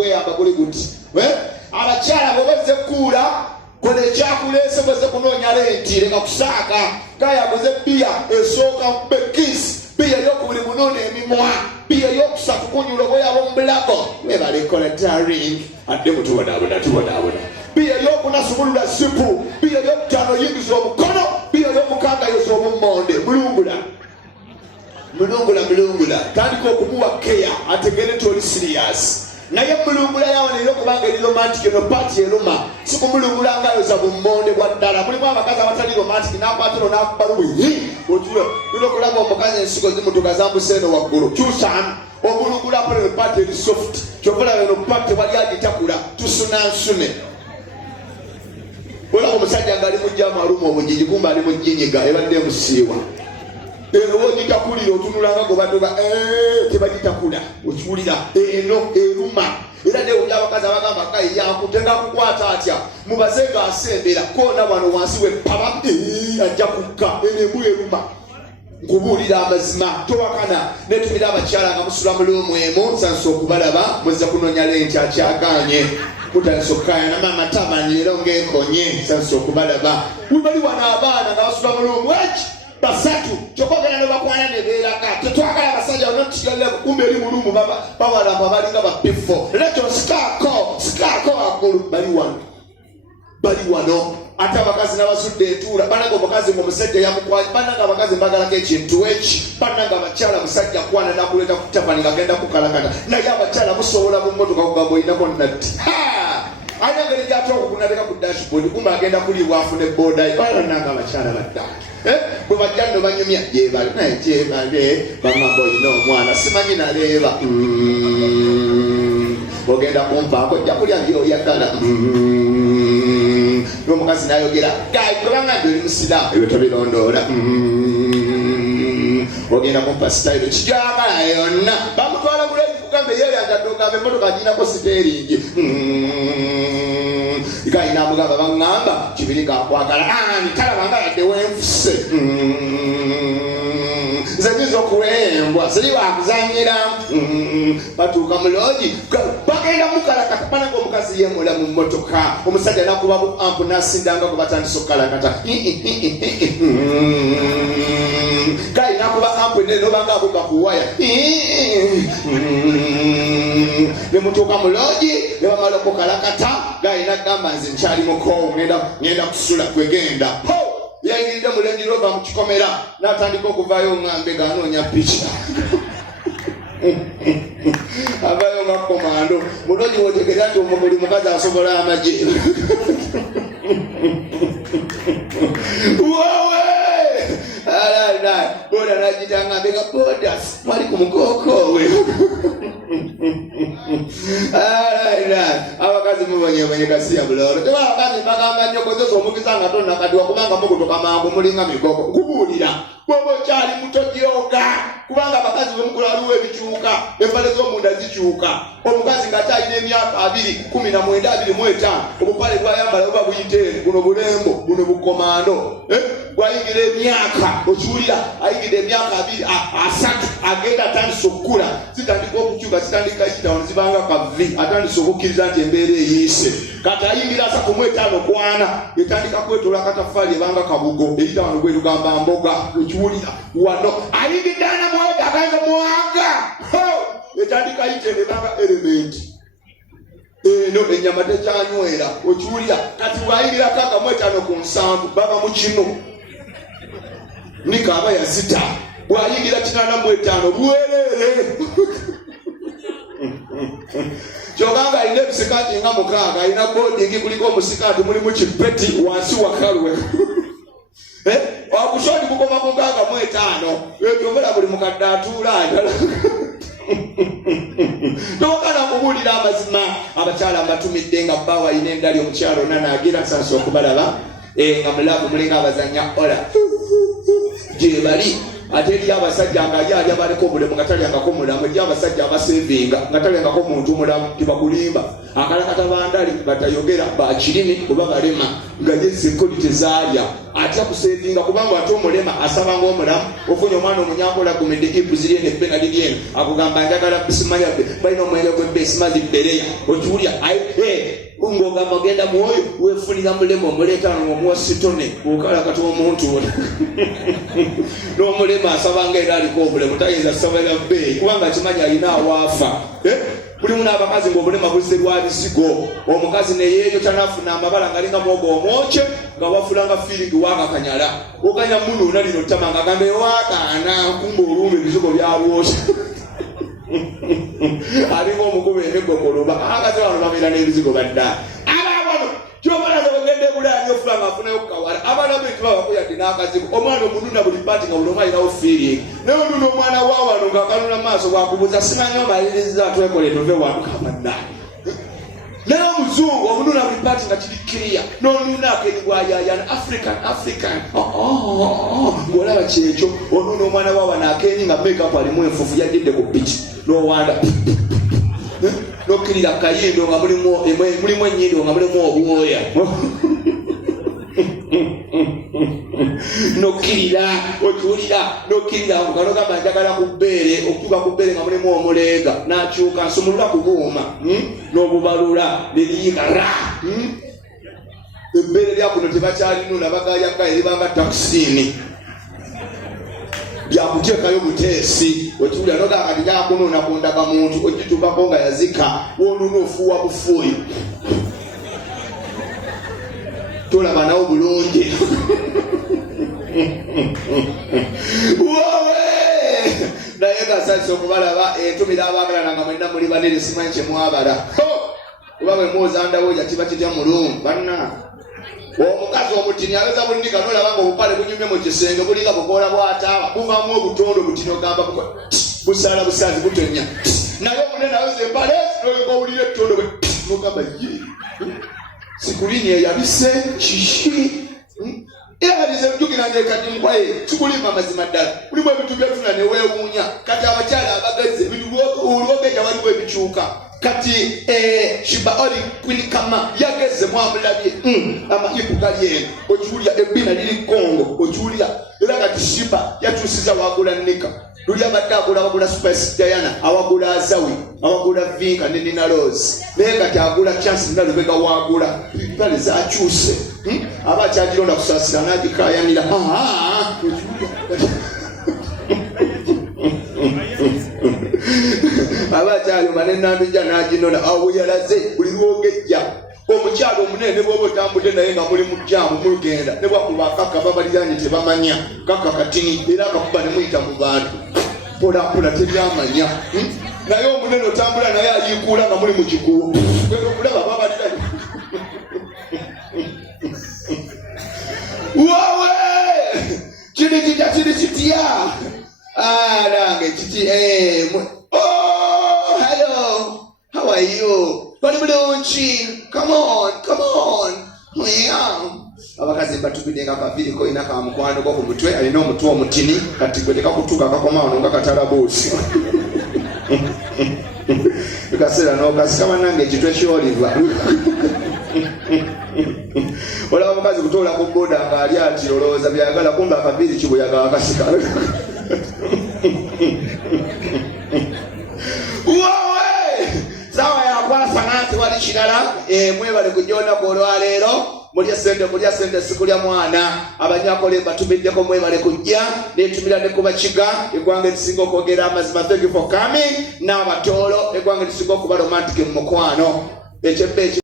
okweyamba kuli guti abakyala bwebazze kuula kola ekyakuleese bwezze kunoonya lenti leka kusaaka gayaguze bbiya esooka bekisi bbiya ey'okubuli munono emimwa bbiya ey'okusatu kunyula obweyabo mu bulago webalekola daring adde mutubonaabona bbiya ey'okunasumulula sipu bbiya ey'okutaano yingiza omukono bbiya ey'omukanga yoza omummonde mulungula tandika okumuwa keya ategere toli sirias naye mulungula yawanirira okubanga eri romantic eno paati eruma si kumulungula ngayoza bummonde bwa ddala mulimu abakazi abatali romantic nakwatiro nakubalubuyi otulo lino okulaba omukazi ensigo zimutuga zambuse eno waggulu kyusamu omulungula apoleno paati eri soft kyokulaba eno paati wali agitakula tusunansune olaba omusajja ngaali mujjamu aluma obujiji kumba ali mujinyiga ebadde emusiiwa eno wogitakulira otunulanga gobadoba tebagitakula okiwulira eno eruma era newulira abakazi abagamba kayi yakutenga kukwata atya mubaze ngaasembera koona wano wansi wepaba ajja kukka eno emu eruma nkubuulira amazima towakana netumira abakyala nga musula mulumu emu sansa okubalaba mwezza kunoonya lenti akyaganye mutandisa okukayana maama tamanirero ng'enkonye sansa okubalaba webali wano abaana nga basula mulumu eki basatu kyokogera nebakwana nebeeraka tetwagala abasajja banotigalle kumbe eri mulumu bawalamba balinga bapifo lekyo sikaako waggulu bali wano ate abakazi n'abasudde entuula bananga omukazi ngaomusajja yamukwaye bananga abakazi mbagalako ekintu eki bananga abakyala musajja kwana nakuleeta ku tapani ngagenda kukalakata naye abakyala musobola mu mmotoka kugamba olinako natti ayina ngeri gyatya okukunaleka ku dashboard kumba agenda kulibwa afune bodayi bananga abakyala baddaaki bwe bajja nno banyumya gyebale naye gyebale bamamba olina omwana simanyi naleeba ogenda kumpaako ojja kulya byoyagala n'omukazi nayogera gayi kubanga nti oli musiraamu ebyo tobirondoola ogenda kumpa sitayiro kigyagala yonna bamutwala bulezi kugambe yeyanjadde ogamba emmotoka aginako siteeringi gayi namugamba baŋŋamba kibiri kakwagala nitalabanga yadde wenfuse nze nyiza okuwembwa siri wakuzanyira batuuka mu loogi bagenda mukalakata bananga omukazi yemula mu mmotoka omusajja nakuba bu ampu nasindanga gwe batandisa okukalakata gayi nakuba ampu enene nobanga abuga kuwaya nemutuuka mu loogi nebamala okukalakata gayi nagamba nze nkyali mukoowu ngenda kusula kwegenda yayingiride mu Range Rover mu kikomera n'atandika okuvaayo ŋŋambe ganoonya piki avaayo nga komando muloogi wotegeera nti omubuli mukazi asobola amagye wowe boda nagitanga mbega bodas mwali ku mukokoowe abakazi mubonyemonye kasiya buloro teba abakazi bagamba nnyo kozesa omukiza nga tonnakadiwa kubanga mukutoka mangu mulinga migogo nkubuulira bwoba okyali muto gyoga kubanga abakazi bemukula waliwo ebikyuka empale z'omunda zikyuka omukazi nga kyalina emyaka 219 obupale bwayambala buba buyiteere buno bulembo buno bukomando bwayingira emyaka okiwulira ayingidde emyaka 3 agenda atandisa okukula zitandika okukyuka zitandika yitawano zibanga kavi atandisa okukkiriza nti embeera eyiise kati ayingira 35 kwana etandika kwetoola akatafaali ebanga kabugo eyitawano gwetugamba mboga okiwulira wano ayingidde ana mwoga aganza muwanga etandika yiteere ebanga element eno ennyama tekyanywera okiwulira kati bwayingirako 5 ku 7 baba mu kino nika aba yazita bwayingira 85 bwerere kyoganga alina ebisikaati nga 6 alina bodingi kuliko omusikaati mulimu kipeti wansi wakalwe wakushooti kukoma ku 65 ekyomera buli mukadde atuula adala tokana kubuulira amazima abakyala mbatumidde nga bba walina endali omukyalo nanagira nsansa okubalaba nga mulabu mulinga abazanya ola gyebali ate eri abasajja nga ali abaliko obulemu nga talyangako mulamu, eri abasajja abasevinga nga talyangako muntu mulamu tibakulimba akala katabandali batayogera bakirimi oba balema nga yesekoli tezaalya atya kusevinga kubanga ate omulema asaba ng'omulamu ofunye omwana omunyankola gumedde ibuzirye ne bena liryeno akugamba njagala bisimanya balina omwenge gwebesimazi bereya okiwulya ng'ogamba genda mwoyo wefunira mulema omuleetano omuwa sitone okala kati omuntu n'omulema asaba ngaera aliko obulemu tayinza kusabira bbeeyi kubanga akimanyi alina awaafa. Mulimu n'abakazi ng'obulema buzze lwa bizigo, omukazi neyeeyo tanafuna amabala ngalinga mwogo omwoke nga wafulanga fiiringi waakakanyala okanya munuuna lino ttama nga gambe waakaana kumba olumba ebizigo byalwose alinga omukuba emigogoloba akazi wano babeera n'ebizigo badda abawano kyobalaza bagende bulaani ofula nga afunayo kukawala abaana betu babakuyadde n'akazibu omwana omununa buli paati nga buli omu alinawo fiiringi naye onuna omwana waawano ng'akanuna maaso bwakubuuza sinanyo maliriza twekole tuve wanukamanna naye omuzungu omununa buli paati nga kiri kiriya n'onuna akeni bwayayana african ng'olaba kyekyo onuna omwana waawano akeni nga makeup alimu enfufu yaddidde ku piki n'owanda nokirira kayindo nga mulimu ennyindo nga mulimu obwoya nokirira okiwulira nokirira nganogamba njagala ku bbeere okutuuka ku bbeere nga mulimu omuleega n'akyuka nsumulula ku buuma n'obubalula neriyiga ra ebbeere lyakuno tebakyalinuna bagayagaya libanga takisini byakuteekayo buteesi okiwulira nogaa kati nyakunona kundaga muntu ogituukako nga yazika wonuna ofuuwa bufuuyi tolaba nawo bulungi wowe naye gasasi okubalaba entumira abaagalana nga mwenna muli banene simanyi kyemwabala oba bwe mwozandawoja kiba kitya mulungu banna omukazi omutini aweza bulinika nolaba nga obupale bunyumye mu kisenge bulinga bukola bwataaba buvaamu obutondo butini ogamba busala busanzi butonya naye omunene aweza empale noyonga owulira ettondo nogamba ye sikulinye eyabise kiki eyalize njukira nje kati mukwaye kikulima mazima ddala mulimu ebintu byetuna neweewuunya kati abakyala abagezi ebintu olwogeja waliwo ebikyuka kati shiba oli kwinikama yageze mwamulabye amayipu galyeno okiwulya ebbina liri kongo okiwulya era kati shiba yatuusiza wagula nika luli abadde agula Spice Diana awagula Azawi awagula Vinka ne Nina Rose naye kati agula Chance Nalubega wagula pale zakyuse aba kyagironda kusaasira n'agikayanira abakyalo banenambija n'aginona awo yalaze buli lwogejja omukyalo omunene bwoba otambudde naye nga muli mu jjaamu mugenda ne bwakuba akaka babaliranye tebamanya kaka katini era akakuba ne muyita mu bantu pola tebyamanya naye omunene otambula naye ayiikuula nga muli mu kikubo okulaba babaliranye wawe kiri kitya nange kiti hello, how are you? Bali bulungi, come on. Abakazi batubidde nga kaviri ko ina ka mukwano gwo ku mutwe alina omutwe omutini kati gwe tekakutuuka kakoma wano nga katalabuusi bikasera n'okasikama nange ekitwe ky'oliva olaba omukazi kutoola ku boda ng'ali ati olowooza byayagala kumba akaviri kibweyaga akasika wowe sawa yakwasa nanti wali kirala mwebale kujonda ku olwaleero mulya sente sikulya mwana abanyakola batumiddeko mwebale kujja netumira ne kuba kiga eggwanga erisinga okwogera amazima thank you for coming n'abatoolo eggwanga erisinga okuba romantic mu mukwano ekyebbe